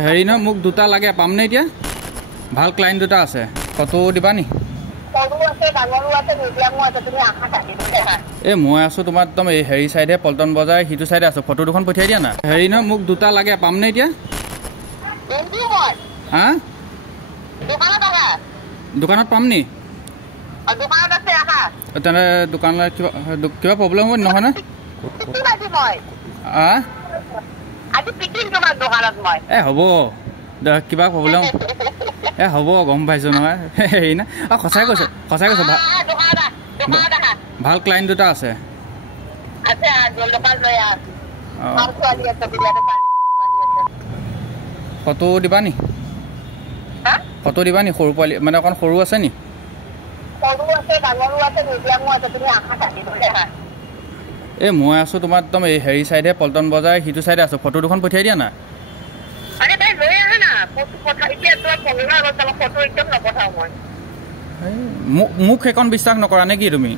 হেৰি নহয় মোক দুটা লাগে পামনে এতিয়া ভাল ক্লায়েণ্ট দুটা আছে ফটো দিবা নি মই আছোঁ তোমাৰ একদম এই হেৰি চাইডে পল্টন বজাৰ সিটো চাইডে আছোঁ ফটো দুখন পঠিয়াই দিয়া না হেৰি নহয় মোক দুটা লাগে পামনে এতিয়া হা দোকানত পাম নি তেনে দোকানলৈ কিবা প্ৰব্লেম হ'ব নহয় ন হ'ব কিবা প্ৰব্লেম হ'ব গম পাইছোঁ নহয় হেৰি না সঁচাই কৈছোঁ ভাল ক্লায়েণ্ট দুটা আছে ফটো দিবা নি সৰু পোৱালি মানে অকণ সৰু আছে নি মই আছোঁ তোমাৰ একদম এই হেৰি চাইডে পল্টন বজাৰ সিটো চাইডে আছোঁ ফটো দুখন পঠিয়াই দিয়া না মোক সেইকণ বিশ্বাস নকৰা নে কি তুমি